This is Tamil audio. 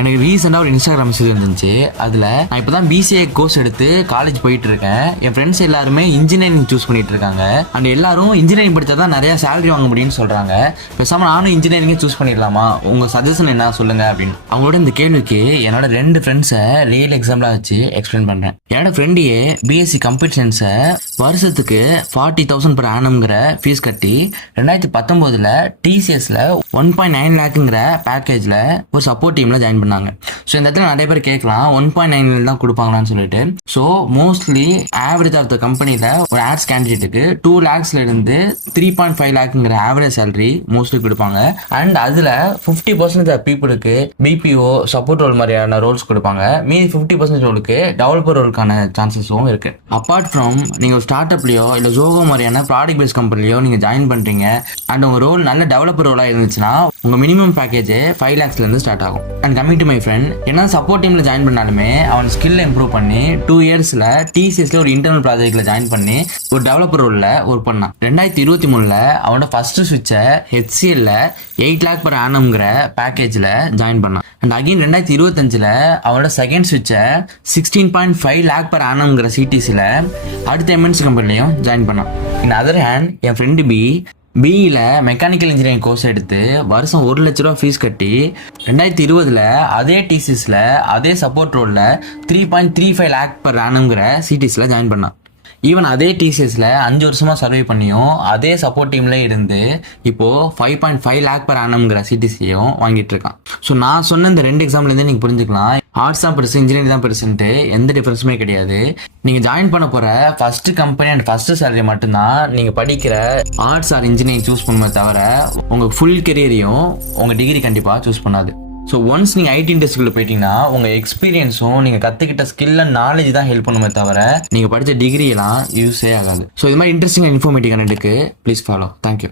எனக்கு ரீசெண்டாக ஒரு இன்ஸ்டாகிராம் மெசேஜ் இருந்துச்சு. அதில் நான் இப்போ தான் பிசிஏ கோர்ஸ் எடுத்து காலேஜ் போயிட்டு இருக்கேன். என் ஃப்ரெண்ட்ஸ் எல்லாருமே இன்ஜினியரிங் சூஸ் பண்ணிட்டு இருக்காங்க. அண்ட் எல்லாரும் இன்ஜினியரிங் படித்தா தான் நிறைய சேலரி வாங்க முடியும்னு சொல்கிறாங்க. பேசாமல் நானும் இன்ஜினியரிங்கே சூஸ் பண்ணிடலாமா, உங்கள் சஜஷன் என்ன சொல்லுங்க அப்படின்னு. அவங்களோட இந்த கேள்விக்கு என்னோட 2 ஃப்ரெண்ட்ஸை ரியல் எக்ஸாம்பிளாக வச்சு எக்ஸ்பிளைன் பண்ணுறேன். என்னோட ஃப்ரெண்டையே பிஎஸ்சி கம்ப்யூட்டர் சயின்ஸை வருஷத்துக்கு 40,000 per annumங்கிற ஃபீஸ் கட்டி 2019 டிசிஎஸ்ல 1.9 lakhங்கிற பேக்கேஜில் ஒரு சப்போர்ட் டீமில் ஜாயின் பண்ணாங்க. ஸோ இந்த இடத்துல நிறைய பேர் கேட்கலாம் 1.9 தான் கொடுப்பாங்களான்னு சொல்லிட்டு. So mostly average of the கம்பெனியில் ஒரு ஆட்ஸ் கேண்டிடேட்டுக்கு 2 lakhsல இருந்து 3.5 lakhங்கிற ஆவரேஜ் சேலரி மோஸ்ட்லி கொடுப்பாங்க. அண்ட் அதில் 50% ஆஃப் பீப்புளுக்கு பிபிஓ சப்போர்ட் ரோல் மாதிரியான ரோல்ஸ் கொடுப்பாங்க. மீதி 50% ரோலுக்கு டெவலப்பர் ரோலுக்கான சான்சஸும் இருக்கு. அப்பார்ட் ஃப்ரம் நீங்கள் ஸ்டார்ட் அப்லையோ இல்லை ஜோகோ மாதிரியான ப்ராடக்ட் பேஸ்ட் கம்பெனிலையோ நீங்கள் ஜாயின் பண்ணுறீங்க அண்ட் உங்கள் ரோல் நல்ல டெவலப்பர் ரோலாக இருந்துச்சுன்னா உங்கள் மினிமம் பேக்கேஜ் 5 lakhsலேருந்து ஸ்டார்ட் ஆகும். And coming to my friend, என்ன சப்போர்ட் டீமில் ஜாயின் பண்ணாலுமே அவன் ஸ்கில் இம்ப்ரூவ் பண்ணி 2 yearsல டிசிஎஸ்ல ஒரு இன்டர்னல் ப்ராஜெக்ட்ல ஜாயின் பண்ணி ஒரு டெவலப்பர் ரோல்ல ஒர்க் பண்ணான். 2023 அவனோட ஃபர்ஸ்ட் ஸ்விட்சை ஹெச்சிஎல்ல 8 lakh per annumங்கிற பேக்கேஜ்ல ஜாயின் பண்ணான். அண்ட் அகைன் 2025 அவனோட செகண்ட் ஸ்விட்சை 16.5 lakh per annumங்கிற சிடிசில அடுத்த எம்என்சி கம்பெனிலையும் ஜாயின் பண்ணான். இன் அதர் ஹேண்ட் என் ஃப்ரெண்டு பிஇல மெக்கானிக்கல் இன்ஜினியரிங் கோர்ஸ் எடுத்து வருஷம் 1 லட்ச ரூபா ஃபீஸ் கட்டி 2020 அதே டிசிஎஸ்ல அதே சப்போர்ட் ரோல்ல 3.35 lakh per annumங்கிற சிடிஸ்ல ஜாயின் பண்ணான். ஈவன் அதே டிசிஎஸ்ல 5 வருஷமா சர்வே பண்ணியும் அதே சப்போர்ட் டீம்ல இருந்து இப்போ 5.5 lakh per annumங்கிற சிடிசியும் வாங்கிட்டு இருக்கான். ஸோ நான் சொன்ன இந்த 2 எக்ஸாம்பிள் இருந்து நீங்க புரிஞ்சுக்கலாம், ஆர்ட்ஸ் தான் பெருசு இன்ஜினியரிங் தான் பெருசுன்ட்டு எந்த டிஃபரன்ஸுமே கிடையாது. நீங்க ஜாயின் பண்ண போற first company and first salary மட்டும்தான் நீங்க படிக்கிற ஆர்ட்ஸ் ஆர் இன்ஜினியரிங் சூஸ் பண்ணுமே தவிர உங்க ஃபுல் கெரியரையும் உங்க டிகிரி கண்டிப்பா சூஸ் பண்ணாது. ஸோ ஒன்ஸ் நீங்கள் ஐடி இண்டஸ்ட்ரியில் போயிட்டீங்கன்னா உங்கள் எக்ஸ்பீரியன்ஸும் நீங்கள் கற்றுக்கிட்ட ஸ்கில் அண்ட் நாலேஜ் தான் ஹெல்ப் பண்ணுமே தவிர நீங்கள் படித்த டிகிரியெல்லாம் யூஸே ஆகாது. ஸோ இது மாதிரி இன்ட்ரெஸ்டிங் அண்ட் இன்ஃபர்மேட்டிவ் கண்டென்ட்டுக்கு ப்ளீஸ் ஃபாலோ. தேங்க்யூ.